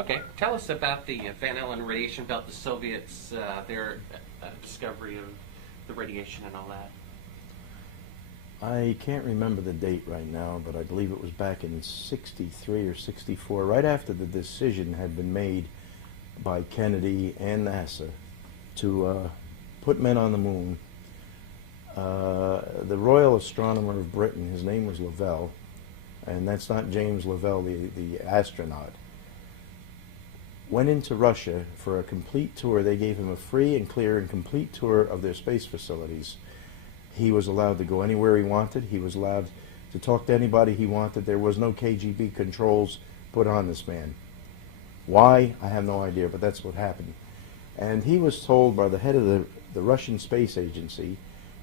Okay, tell us about the Van Allen radiation belt, the Soviets, their discovery of the radiation and all that. I can't remember the date right now, but I believe it was back in 63 or 64, right after the decision had been made by Kennedy and NASA to put men on the moon. The Royal Astronomer of Britain, his name was Lovell, and that's not James Lovell, the astronaut, went into Russia for a complete tour. They gave him a free and clear and complete tour of their space facilities. He was allowed to go anywhere he wanted. He was allowed to talk to anybody he wanted. There was no KGB controls put on this man. Why? I have no idea, but that's what happened. And he was told by the head of the Russian Space Agency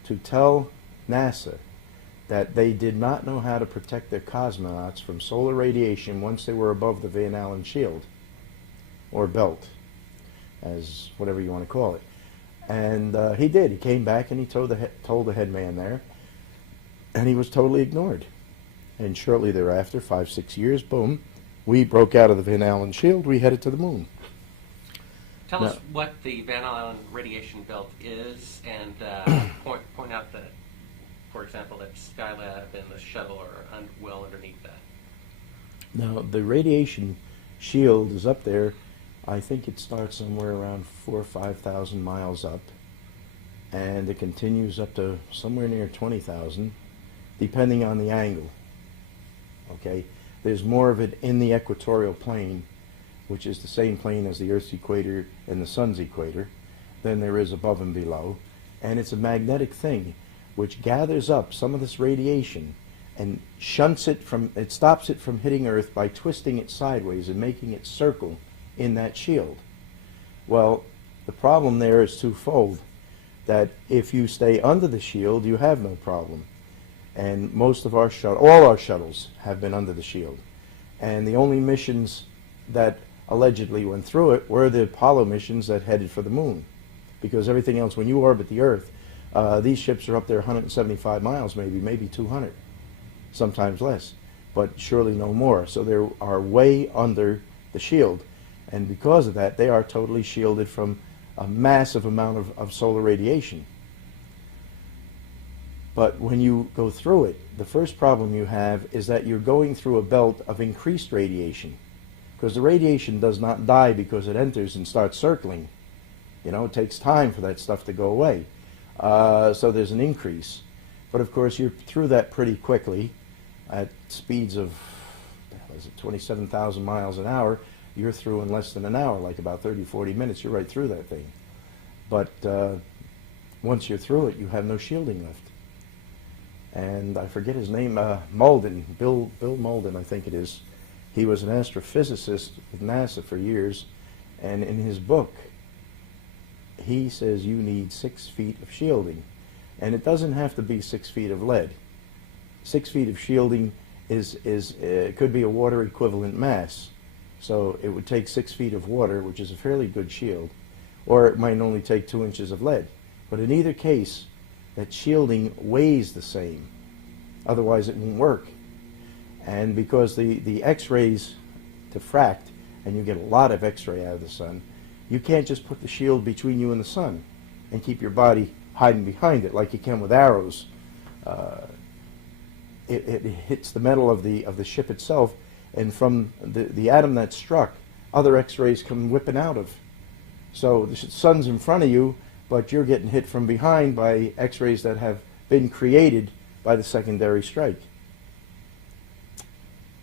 to tell NASA that they did not know how to protect their cosmonauts from solar radiation once they were above the Van Allen shield, or belt, as whatever you want to call it. And he did. He came back and he told the head man there, and he was totally ignored. And shortly thereafter, 5-6 years, boom, we broke out of the Van Allen shield. We headed to the moon. Tell us what the Van Allen radiation belt is, and point out that, for example, that Skylab and the shuttle are well underneath that. Now, the radiation shield is up there. I think it starts somewhere around 4,000 or 5,000 miles up, and it continues up to somewhere near 20,000, depending on the angle. Okay, there's more of it in the equatorial plane, which is the same plane as the Earth's equator and the Sun's equator, than there is above and below, and it's a magnetic thing which gathers up some of this radiation and shunts it from, it stops it from hitting Earth by twisting it sideways and making it circle in that shield. Well, the problem there is twofold, that if you stay under the shield, you have no problem. And most of our all our shuttles have been under the shield. And the only missions that allegedly went through it were the Apollo missions that headed for the moon. Because everything else, when you orbit the Earth, these ships are up there 175 miles, maybe 200, sometimes less, but surely no more. So they are way under the shield. And because of that, they are totally shielded from a massive amount of solar radiation. But when you go through it, the first problem you have is that you're going through a belt of increased radiation. Because the radiation does not die because it enters and starts circling. You know, it takes time for that stuff to go away. So there's an increase. But of course, you're through that pretty quickly at speeds of 27,000 miles an hour. You're through in less than an hour, like about 30-40 minutes. You're right through that thing. But once you're through it, you have no shielding left. And I forget his name, Malden, Bill Malden, I think it is. He was an astrophysicist with NASA for years, and in his book, he says you need 6 feet of shielding. And it doesn't have to be 6 feet of lead. 6 feet of shielding could be a water equivalent mass. So it would take 6 feet of water, which is a fairly good shield, or it might only take 2 inches of lead. But in either case, that shielding weighs the same. Otherwise, it won't work. And because the X-rays diffract, and you get a lot of X-ray out of the sun, you can't just put the shield between you and the sun and keep your body hiding behind it like you can with arrows. It hits the metal of the ship itself, and from the atom that struck, other X-rays come whipping out of. So the sun's in front of you, but you're getting hit from behind by X-rays that have been created by the secondary strike.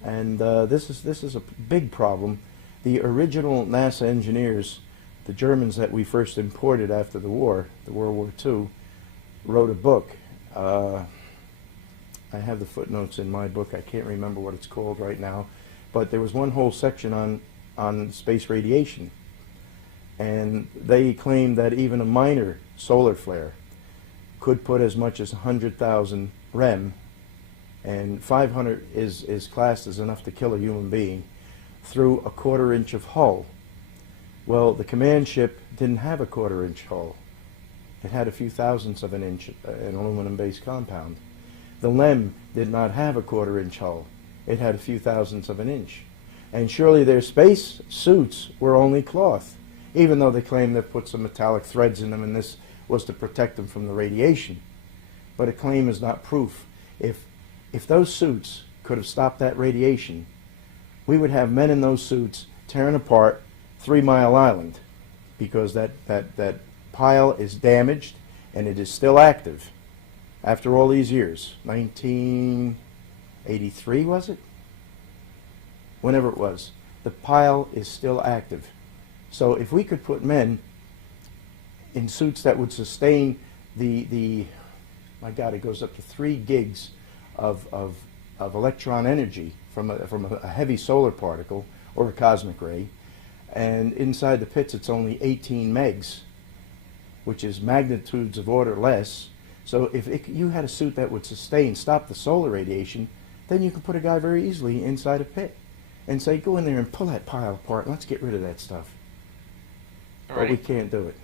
And this is a big problem. The original NASA engineers, the Germans that we first imported after the war, the World War II, wrote a book. I have the footnotes in my book. I can't remember what it's called right now. But there was one whole section on space radiation. And they claimed that even a minor solar flare could put as much as 100,000 rem, and 500 is classed as enough to kill a human being, through a 1/4 inch of hull. Well, the command ship didn't have a 1/4 inch hull. It had a few thousandths of an inch, an aluminum-based compound. The LEM did not have a 1/4 inch hull. It had a few thousandths of an inch. And surely their space suits were only cloth, even though they claim they put some metallic threads in them and this was to protect them from the radiation. But a claim is not proof. If those suits could have stopped that radiation, we would have men in those suits tearing apart 3 Mile Island, because that pile is damaged and it is still active after all these years. 1983, was it? Whenever it was. The pile is still active. So if we could put men in suits that would sustain the my God, it goes up to 3 gigs of electron energy from a heavy solar particle or a cosmic ray, and inside the pits it's only 18 megs, which is magnitudes of order less. So if you had a suit that would stop the solar radiation, then you could put a guy very easily inside a pit and say, go in there and pull that pile apart, let's get rid of that stuff. But we can't do it.